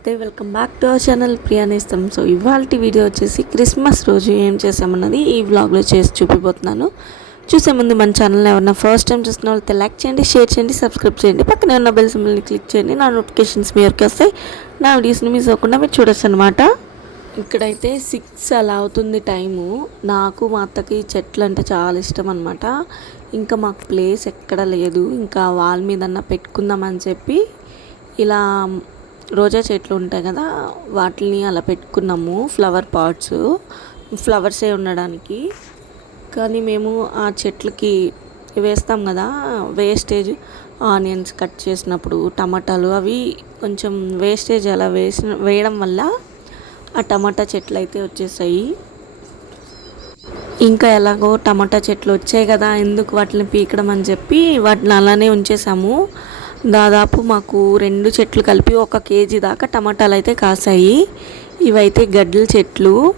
నమస్తే welcome back to our channel Priyanestham so ఇవాళ video వచ్చేసి క్రిస్మస్ రోజు ఏం చేసామన్నది ఈ వ్లాగ్లో చేసి చూపిపోతున్నాను చూసే ముందు మన ఛానల్ ఎవరైనా ఫస్ట్ టైం చూసిన వాళ్ళతో లైక్ చేయండి షేర్ చేయండి సబ్స్క్రైబ్ చేయండి. పక్కనే ఉన్న బెల్ సింబల్ని క్లిక్ చేయండి నా నోటిఫికేషన్స్ మీ వరకు వస్తాయి. నా వీడియోస్ని మిస్ అవ్వకుండా మీరు చూడొచ్చు అనమాట ఇక్కడైతే సిక్స్ అలా అవుతుంది టైము నాకు మా అత్తకి చెట్లు అంటే చాలా ఇష్టం అనమాట ఇంకా మాకు ప్లేస్ ఎక్కడ లేదు. ఇంకా వాళ్ళ మీదన్నా పెట్టుకుందామని చెప్పి ఇలా రోజా చెట్లు ఉంటాయి కదా వాటిని అలా పెట్టుకున్నాము ఫ్లవర్ పాట్స్ ఫ్లవర్సే ఉండడానికి. కానీ మేము ఆ చెట్లకి వేస్తాం కదా వేస్టేజ్ ఆనియన్స్ కట్ చేసినప్పుడు టమాటాలు అవి కొంచెం వేస్టేజ్ అలా వేసిన వేయడం వల్ల ఆ టమాటా చెట్లు అయితే వచ్చేసాయి. ఇంకా ఎలాగో టమాటా చెట్లు వచ్చాయి కదా ఎందుకు వాటిని పీకడం అని చెప్పి వాటిని అలానే ఉంచేసాము. దాదాపు మాకు రెండు చెట్లు కలిపి ఒక కేజీ దాకా టమాటాలు అయితే కాసాయి. ఇవైతే గడ్డల చెట్లు.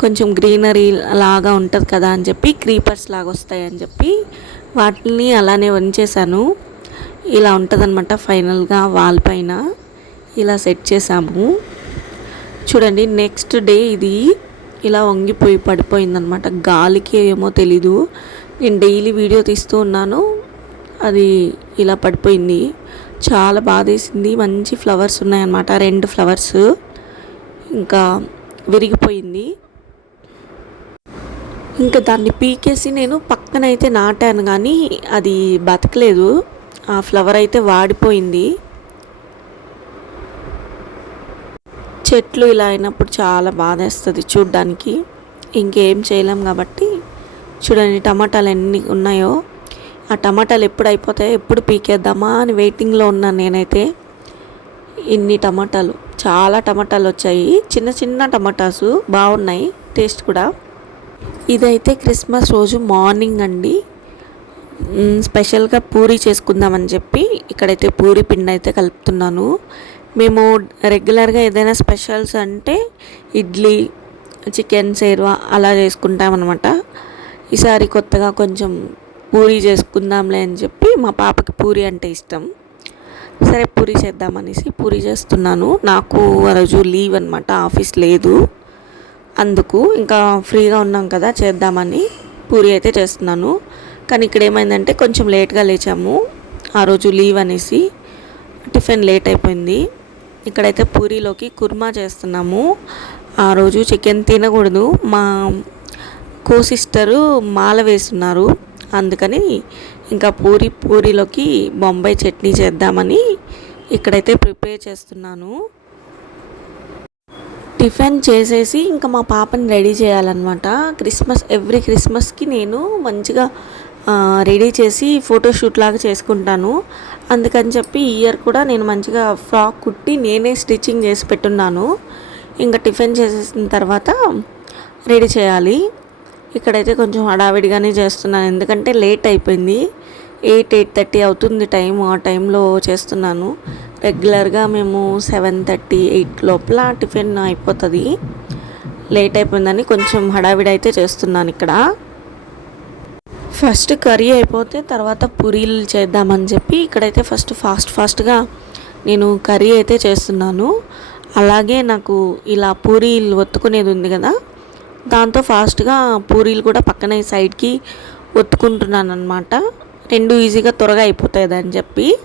కొంచెం గ్రీనరీ లాగా ఉంటుంది కదా అని చెప్పి క్రీపర్స్ లాగా వస్తాయి అని చెప్పి వాటిని అలానే ఉంచేసాను ఇలా ఉంటుందన్నమాట ఫైనల్గా వాల్ పైన. ఇలా సెట్ చేసాము. చూడండి నెక్స్ట్ డే ఇది ఇలా వంగిపోయి పడిపోయిందనమాట గాలికి ఏమో తెలీదు. నేను డైలీ వీడియో తీస్తూ ఉన్నాను. అది ఇలా పడిపోయింది. చాలా బాధేసింది. మంచి ఫ్లవర్స్ ఉన్నాయన్నమాట. రెండు ఫ్లవర్స్ ఇంకా విరిగిపోయింది. ఇంకా దాన్ని పీకేసి నేను పక్కన అయితే నాటాను కానీ అది బతకలేదు. ఆ ఫ్లవర్ అయితే వాడిపోయింది. చెట్లు ఇలా అయినప్పుడు చాలా బాధేస్తుంది చూడ్డానికి. ఇంకేం చేయలేం కాబట్టి చూడండి టమాటాలు ఎన్ని ఉన్నాయో. ఆ టమాటాలు ఎప్పుడు అయిపోతాయో ఎప్పుడు పీకేద్దామా అని వెయిటింగ్లో ఉన్నాను నేనైతే. ఇన్ని టమాటాలు. చాలా టమాటాలు వచ్చాయి. చిన్న చిన్న టమాటాసు బాగున్నాయి. టేస్ట్ కూడా. ఇదైతే క్రిస్మస్ రోజు మార్నింగ్ అండి. స్పెషల్గా పూరి చేసుకుందామని చెప్పి ఇక్కడైతే పూరి పిండి అయితే కలుపుతున్నాను. మేము రెగ్యులర్గా ఏదైనా స్పెషల్స్ అంటే ఇడ్లీ చికెన్ సేర్వా అలా చేసుకుంటామన్నమాట. ఈసారి కొత్తగా కొంచెం పూరి చేసుకుందాంలే అని చెప్పి మా పాపకి పూరి అంటే ఇష్టం. సరే పూరి చేద్దామనేసి పూరి చేస్తున్నాను. నాకు ఆ రోజు లీవ్ అనమాట ఆఫీస్ లేదు. అందుకు ఇంకా ఫ్రీగా ఉన్నాం కదా చేద్దామని పూరి అయితే చేస్తున్నాను. కానీ ఇక్కడ ఏమైందంటే కొంచెం లేట్గా లేచాము. ఆ రోజు లీవ్ అనేసి టిఫిన్ లేట్ అయిపోయింది. ఇక్కడైతే పూరీలోకి కుర్మా చేస్తున్నాము. ఆ రోజు చికెన్ తినకూడదు. మా కో సిస్టరు మాల వేస్తున్నారు. అందుకని ఇంకా పూరి పూరిలోకి బొంబాయి చట్నీ చేద్దామని ఇక్కడైతే ప్రిపేర్ చేస్తున్నాను. టిఫిన్ చేసేసి ఇంకా మా పాపని రెడీ చేయాలన్నమాట. క్రిస్మస్ ఎవ్రీ క్రిస్మస్కి నేను మంచిగా రెడీ చేసి ఫోటోషూట్ లాగా చేసుకుంటాను. అందుకని చెప్పి ఈ ఇయర్ కూడా నేను మంచిగా ఫ్రాక్ కుట్టి నేనే స్టిచ్చింగ్ చేసి పెట్టున్నాను. ఇంకా టిఫిన్ చేసేసిన తర్వాత రెడీ చేయాలి. ఇక్కడైతే కొంచెం హడావిడిగానే చేస్తున్నాను. ఎందుకంటే లేట్ అయిపోయింది. ఎయిట్ ఎయిట్ థర్టీ అవుతుంది టైం ఆ టైంలో చేస్తున్నాను. రెగ్యులర్గా మేము సెవెన్ థర్టీ ఎయిట్ లోపల టిఫిన్ అయిపోతుంది. లేట్ అయిపోయిందని కొంచెం హడావిడి అయితే చేస్తున్నాను ఇక్కడ. ఫస్ట్ కర్రీ అయిపోతే తర్వాత పూరీలు చేద్దామని చెప్పి ఇక్కడైతే ఫస్ట్ ఫాస్ట్ ఫాస్ట్గా నేను కర్రీ అయితే చేస్తున్నాను. అలాగే నాకు ఇలా పూరీలు ఒత్తుకునేది ఉంది కదా దాంతో ఫాస్ట్గా పూరీలు కూడా పక్కనే సైడ్కి ఒత్తుకుంటున్నాను అనమాట రెండు ఈజీగా త్వరగా అయిపోతాయని చెప్పి.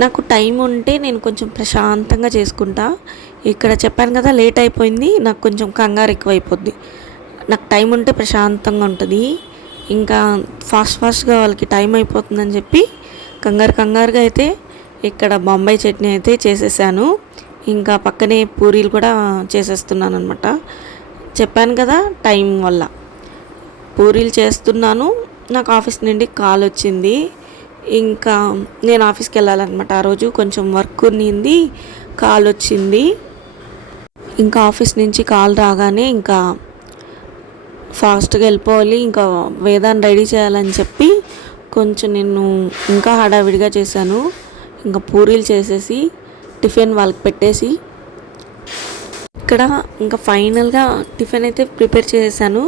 నాకు టైం ఉంటే నేను కొంచెం ప్రశాంతంగా చేసుకుంటా. ఇక్కడ చెప్పాను కదా లేట్ అయిపోయింది నాకు కొంచెం కంగారు ఎక్కువైపోద్ది. నాకు టైం ఉంటే ప్రశాంతంగా ఉంటుంది. ఇంకా ఫాస్ట్ ఫాస్ట్గా వాళ్ళకి టైం అయిపోతుందని చెప్పి కంగారు కంగారుగా అయితే ఇక్కడ బొంబాయి చట్నీ అయితే చేసేసాను. ఇంకా పక్కనే పూరీలు కూడా చేసేస్తున్నాను అనమాట చెప్పాను కదా టైం వల్ల. పూరీలు చేస్తున్నాను. నాకు ఆఫీస్ నుండి కాల్ వచ్చింది. ఇంకా నేను ఆఫీస్కి వెళ్ళాలన్నమాట. ఆ రోజు కొంచెం వర్క్ ఉన్నింది. కాల్ వచ్చింది. ఇంకా ఆఫీస్ నుంచి కాల్ రాగానే ఇంకా ఫాస్ట్గా వెళ్ళిపోవాలి. ఇంకా వేదాన్ని రెడీ చేయాలని చెప్పి కొంచెం నేను ఇంకా హడావిడిగా చేశాను. ఇంకా పూరీలు చేసేసి టిఫిన్ వాళ్ళకి పెట్టేసి ఇక్కడ ఇంకా ఫైనల్గా టిఫిన్ అయితే ప్రిపేర్ చేసేసాను.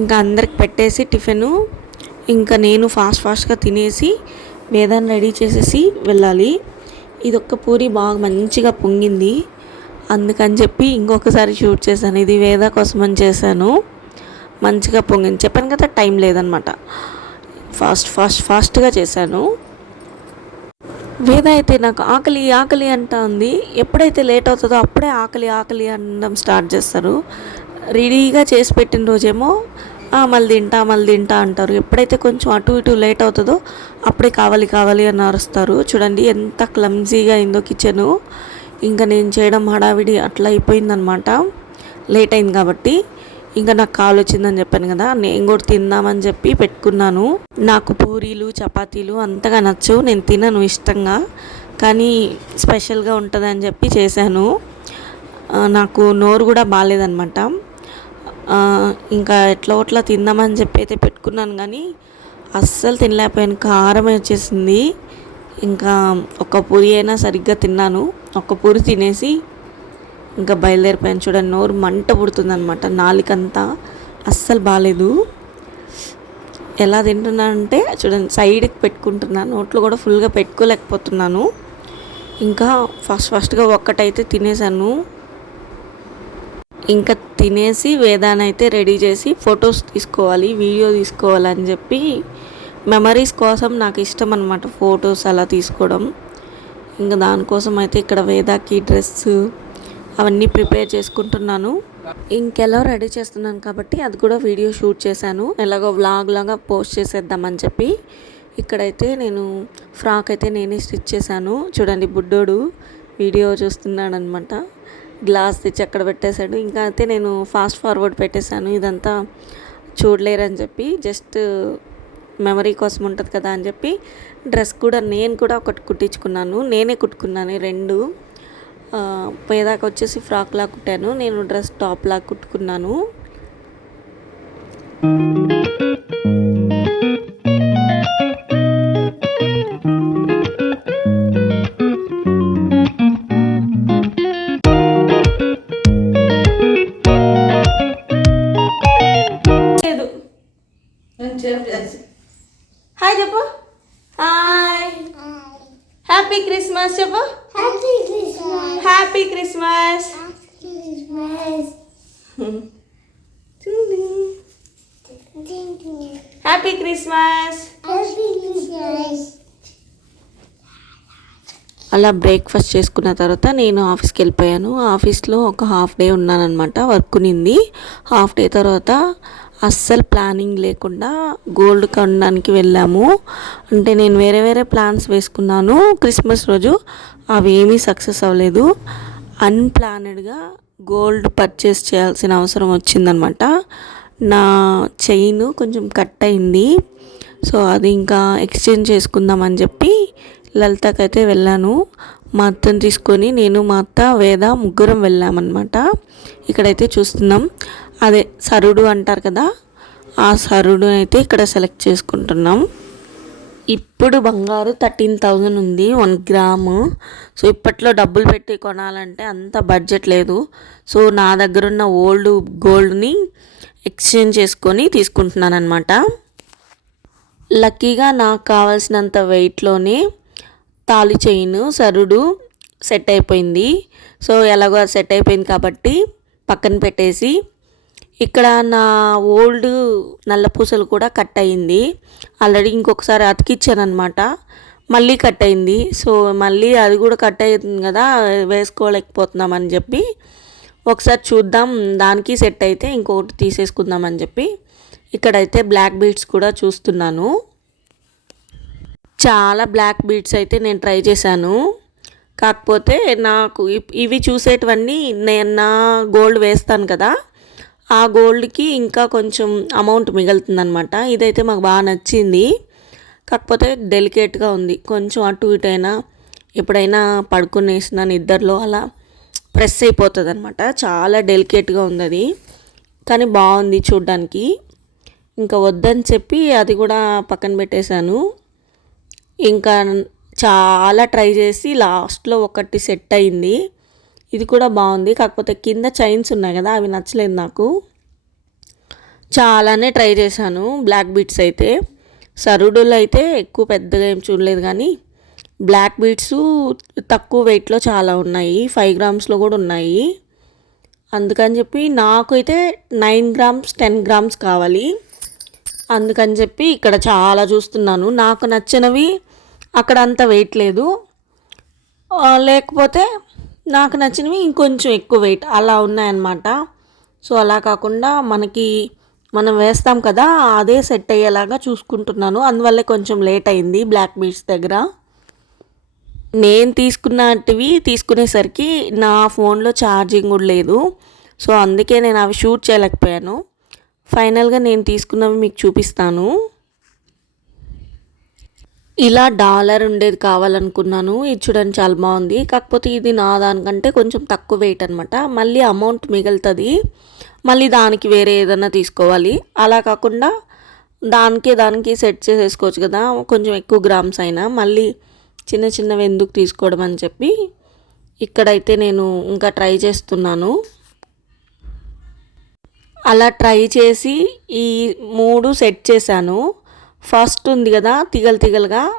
ఇంకా అందరికి పెట్టేసి టిఫిన్. ఇంకా నేను ఫాస్ట్ ఫాస్ట్గా తినేసి వేదాన్ని రెడీ చేసేసి వెళ్ళాలి. ఇది ఒక్క పూరి బాగా మంచిగా పొంగింది. అందుకని చెప్పి ఇంకొకసారి షూట్ చేశాను. ఇది వేద కోసం అని చేశాను. మంచిగా పొంగింది. చెప్పాను కదా టైం లేదనమాట. ఫాస్ట్ ఫాస్ట్ ఫాస్ట్గా చేశాను. వేద అయితే నాకు ఆకలి ఆకలి అంటా ఉంది. ఎప్పుడైతే లేట్ అవుతుందో అప్పుడే ఆకలి ఆకలి అనడం స్టార్ట్ చేస్తారు. రెడీగా చేసి పెట్టిన రోజేమో మళ్ళీ తింటా మళ్ళీ తింటా అంటారు. ఎప్పుడైతే కొంచెం అటు ఇటు లేట్ అవుతుందో అప్పుడే కావాలి కావాలి అని అరుస్తారు. చూడండి ఎంత క్లమ్జీగా అయిందో కిచెను. ఇంకా నేను చేయడం హడావిడి అట్లా అయిపోయిందనమాట. లేట్ అయింది కాబట్టి. ఇంకా నాకు కాలు వచ్చిందని చెప్పాను కదా నేను కూడా తిందామని చెప్పి పెట్టుకున్నాను. నాకు పూరీలు చపాతీలు అంతగా నచ్చు నేను తినను ఇష్టంగా. కానీ స్పెషల్గా ఉంటుందని చెప్పి చేశాను. నాకు నోరు కూడా బాగాలేదనమాట ఇంకా ఎట్లా ఒట్లా తిందామని చెప్పి అయితే పెట్టుకున్నాను కానీ అస్సలు తినలేకపోయాను. కారం వచ్చేసింది. ఇంకా ఒక పూరి అయినా సరిగ్గా తిన్నాను. ఒక పూరి తినేసి ఇంకా బయలుదేరిపోయాను చూడండి నోరు మంట పుడుతుందనమాట నాలుకంతా అస్సలు బాగాలేదు ఎలా తింటున్నానంటే చూడండి సైడ్కి పెట్టుకుంటున్నాను నోట్లో కూడా ఫుల్గా పెట్టుకోలేకపోతున్నాను. ఇంకా ఫస్ట్ ఫస్ట్గా ఒక్కటైతే తినేసాను. ఇంకా తినేసి వేదాన్ని అయితే రెడీ చేసి ఫొటోస్ తీసుకోవాలి వీడియో తీసుకోవాలని చెప్పి మెమరీస్ కోసం నాకు ఇష్టం అనమాట ఫొటోస్ అలా తీసుకోవడం. ఇంకా దానికోసం అయితే ఇక్కడ వేదాకి డ్రెస్ అవన్నీ ప్రిపేర్ చేసుకుంటున్నాను. ఇంకెలా రెడీ చేస్తున్నాను కాబట్టి అది కూడా వీడియో షూట్ చేశాను. ఎలాగో వ్లాగ్ లాగా పోస్ట్ చేసేద్దామని చెప్పి ఇక్కడైతే నేను ఫ్రాక్ అయితే నేనే స్టిచ్ చేశాను. చూడండి బుడ్డోడు వీడియో చూస్తున్నాడనమాట. గ్లాస్ తెచ్చి అక్కడ పెట్టేశాడు. ఇంకా అయితే నేను ఫాస్ట్ ఫార్వర్డ్ పెట్టేశాను. ఇదంతా చూడలేరని చెప్పి జస్ట్ మెమరీ కోసం ఉంటుంది కదా అని చెప్పి డ్రెస్ కూడా నేను కూడా ఒకటి కుట్టించుకున్నాను. నేనే కుట్టుకున్నాను రెండు. పోయేదాకా వచ్చేసి ఫ్రాక్ లా కుట్టాను. నేను డ్రెస్ టాప్ లా కుట్టుకున్నాను. లేదు. హాయ్ చెప్పు. హాయ్. హ్యాపీ క్రిస్మస్ చెప్పు Happy Christmas. Happy Christmas. Happy Christmas. అలా బ్రేక్ఫాస్ట్ చేసుకున్న తర్వాత నేను ఆఫీస్కి వెళ్ళిపోయాను ఆఫీస్లో ఒక హాఫ్ డే ఉన్నానన్నమాట వర్క్ ఉన్నింది హాఫ్ డే తర్వాత అస్సలు ప్లానింగ్ లేకుండా గోల్డ్ కొనడానికి వెళ్ళాము. అంటే నేను వేరే వేరే ప్లాన్స్ వేసుకున్నాను. క్రిస్మస్ రోజు అవి ఏమీ సక్సెస్ అవ్వలేదు. అన్ప్లానెడ్గా గోల్డ్ పర్చేస్ చేయాల్సిన అవసరం వచ్చిందనమాట. నా చైన్ కొంచెం కట్ అయింది. సో అది ఇంకా ఎక్స్చేంజ్ చేసుకుందామని చెప్పి లలితకైతే అయితే వెళ్ళాను. మా అత్తని తీసుకొని నేను మా అత్త వేద ముగ్గురం వెళ్ళామన్నమాట ఇక్కడైతే చూస్తున్నాం. అదే సరుడు అంటారు కదా ఆ సరుడు అయితే ఇక్కడ సెలెక్ట్ చేసుకుంటున్నాం. ఇప్పుడు బంగారు థర్టీన్ థౌజండ్ ఉంది వన్ గ్రాము. సో ఇప్పట్లో డబ్బులు పెట్టి కొనాలంటే అంత బడ్జెట్ లేదు. సో నా దగ్గర ఉన్న ఓల్డ్ గోల్డ్ని ఎక్స్చేంజ్ చేసుకొని తీసుకుంటున్నాను అనమాట లక్కీగా నాకు కావాల్సినంత వెయిట్లోనే తాళి చైన్ సరుడు సెట్ అయిపోయింది. సో ఎలాగో సెట్ అయిపోయింది కాబట్టి పక్కన పెట్టేసి ఇక్కడ నా ఓల్డ్ నల్ల పూసలు కూడా కట్ అయ్యింది ఆల్రెడీ ఇంకొకసారి అతికిచ్చాను అనమాట మళ్ళీ కట్ అయింది. సో మళ్ళీ అది కూడా కట్ అవుతుంది కదా వేసుకోలేకపోతున్నామని చెప్పి. ఒకసారి చూద్దాం దానికి సెట్ అయితే ఇంకొకటి తీసేసుకుందామని చెప్పి. ఇక్కడైతే బ్లాక్ బీడ్స్ కూడా చూస్తున్నాను. చాలా బ్లాక్ బీడ్స్ అయితే నేను ట్రై చేశాను. కాకపోతే నాకు ఇవి చూసేటివన్నీ నేను నా గోల్డ్ వేస్తాను కదా. ఆ గోల్డ్కి ఇంకా కొంచెం అమౌంట్ మిగులుతుందనమాట ఇదైతే మాకు బాగా నచ్చింది. కాకపోతే డెలికేట్గా ఉంది. కొంచెం అటు ఇటు అయినా ఎప్పుడైనా పడుకునేసిన నిద్రలో అలా ప్రెస్ అయిపోతుంది అనమాట చాలా డెలికేట్గా ఉంది అది కానీ బాగుంది చూడ్డానికి. ఇంకా వద్దని చెప్పి అది కూడా పక్కన పెట్టేశాను. ఇంకా చాలా ట్రై చేసి లాస్ట్లో ఒకటి సెట్ అయింది. ఇది కూడా బాగుంది. కాకపోతే కింద చైన్స్ ఉన్నాయి కదా అవి నచ్చలేదు నాకు. చాలానే ట్రై చేశాను బ్లాక్ బీట్స్ అయితే. సరుడులు అయితే ఎక్కువ పెద్దగా ఏం చూడలేదు కానీ బ్లాక్ బీట్స్ తక్కువ వెయిట్లో చాలా ఉన్నాయి. ఫైవ్ గ్రామ్స్లో కూడా ఉన్నాయి. అందుకని చెప్పి నాకు అయితే నైన్ గ్రామ్స్ టెన్ గ్రామ్స్ కావాలి. అందుకని చెప్పి ఇక్కడ చాలా చూస్తున్నాను. నాకు నచ్చినవి అక్కడ అంత వెయిట్ లేదు. లేకపోతే నాకు నచ్చినవి ఇంకొంచెం ఎక్కువ వెయిట్ అలా ఉన్నాయన్నమాట. సో అలా కాకుండా మనకి మనం వేస్తాం కదా అదే సెట్ అయ్యేలాగా చూసుకుంటున్నాను. అందువల్లే కొంచెం లేట్ అయింది బ్లాక్ బీడ్స్ దగ్గర. నేను తీసుకున్నటివి తీసుకునేసరికి నా ఫోన్లో ఛార్జింగ్ కూడా లేదు. సో అందుకే నేను అవి షూట్ చేయలేకపోయాను. ఫైనల్గా నేను తీసుకున్నవి మీకు చూపిస్తాను. ఇలా డాలర్ ఉండేది కావాలనుకున్నాను. ఇది చూడండి చాలా బాగుంది. కాకపోతే ఇది నా దానికంటే కొంచెం తక్కువ వెయిట్ అనమాట మళ్ళీ అమౌంట్ మిగులుతుంది. మళ్ళీ దానికి వేరే ఏదైనా తీసుకోవాలి. అలా కాకుండా దానికి దానికి సెట్ చేసేసుకోవచ్చు కదా. కొంచెం ఎక్కువ గ్రామ్స్ అయినా. మళ్ళీ చిన్న చిన్నవి ఎందుకు తీసుకోవడం అని చెప్పి ఇక్కడైతే నేను ఇంకా ట్రై చేస్తున్నాను. అలా ట్రై చేసి ఈ మూడు సెట్ చేశాను. ఫస్ట్ ఉంది కదా తిగలు తిగలుగా.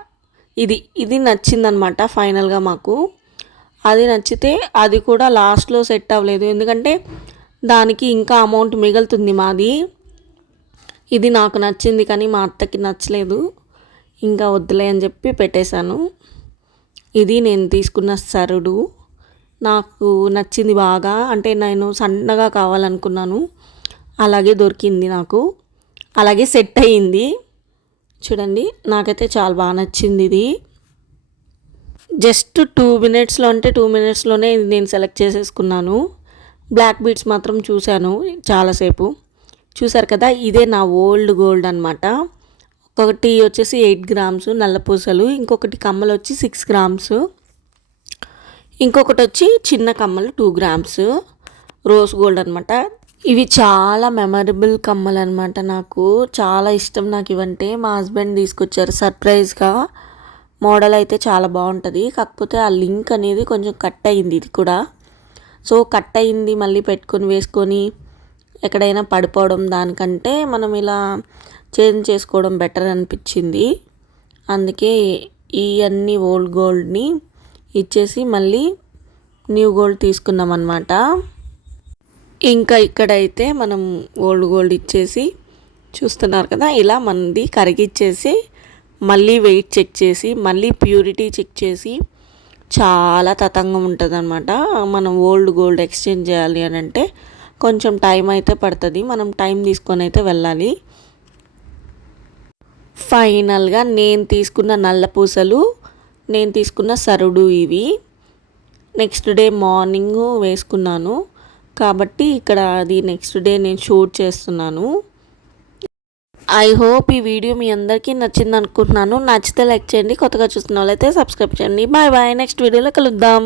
ఇది ఇది నచ్చిందనమాట ఫైనల్గా మాకు. అది నచ్చితే అది కూడా లాస్ట్లో సెట్ అవ్వలేదు. ఎందుకంటే దానికి ఇంకా అమౌంట్ మిగులుతుంది మాది. ఇది నాకు నచ్చింది కానీ మా అత్తకి నచ్చలేదు. ఇంకా వద్దులే అని చెప్పి పెట్టేశాను. ఇది నేను తీసుకున్న సరుడు. నాకు నచ్చింది బాగా. అంటే నేను సన్నగా కావాలనుకున్నాను. అలాగే దొరికింది నాకు. అలాగే సెట్ అయ్యింది చూడండి నాకైతే చాలా బాగా నచ్చింది ఇది. జస్ట్ టూ మినిట్స్లో అంటే టూ మినిట్స్లోనే ఇది నేను సెలెక్ట్ చేసేసుకున్నాను. బ్లాక్ బీడ్స్ మాత్రం చూశాను చాలాసేపు చూసారు కదా ఇదే నా ఓల్డ్ గోల్డ్ అనమాట ఒకటి వచ్చేసి ఎయిట్ గ్రామ్స్ నల్లపూసలు ఇంకొకటి కమ్మలు వచ్చి సిక్స్ గ్రామ్స్. ఇంకొకటి వచ్చి చిన్న కమ్మలు టూ గ్రామ్స్. రోజ్ గోల్డ్ అనమాట ఇవి చాలా మెమరబుల్ కమ్మలు అనమాట నాకు. చాలా ఇష్టం నాకు ఇవంటే. మా హస్బెండ్ తీసుకొచ్చారు సర్ప్రైజ్గా మోడల్ అయితే చాలా బాగుంటుంది. కాకపోతే ఆ లింక్ అనేది కొంచెం కట్ అయింది ఇది కూడా. సో కట్ అయింది మళ్ళీ పెట్టుకొని వేసుకొని ఎక్కడైనా పడిపోవడం దానికంటే మనం ఇలా చేంజ్ చేసుకోవడం బెటర్ అనిపించింది. అందుకే ఈ అన్ని ఓల్డ్ గోల్డ్ని ఇచ్చేసి మళ్ళీ న్యూ గోల్డ్ తీసుకున్నాం అనమాట ఇంకా ఇక్కడైతే మనం ఓల్డ్ గోల్డ్ ఇచ్చేసి చూస్తున్నారు కదా ఇలా మనది కరిగిచ్చేసి మళ్ళీ వెయిట్ చెక్ చేసి మళ్ళీ ప్యూరిటీ చెక్ చేసి చాలా తతంగం ఉంటుందన్నమాట. మనం ఓల్డ్ గోల్డ్ ఎక్స్చేంజ్ చేయాలి అని అంటే కొంచెం టైం అయితే పడుతుంది. మనం టైం తీసుకొని అయితే వెళ్ళాలి. ఫైనల్గా నేను తీసుకున్న నల్ల పూసలు నేను తీసుకున్న సరుడు ఇవి. నెక్స్ట్ డే మార్నింగ్ వేసుకున్నాను. కాబట్టి ఇక్కడ అది నెక్స్ట్ డే నేను షూట్ చేస్తున్నాను. ఐ హోప్ ఈ వీడియో మీ అందరికీ నచ్చింది అనుకుంటున్నాను నచ్చితే లైక్ చేయండి. కొత్తగా చూస్తున్న వాళ్ళైతే సబ్స్క్రైబ్ చేయండి. బాయ్ బాయ్ నెక్స్ట్ వీడియోలో కలుద్దాం.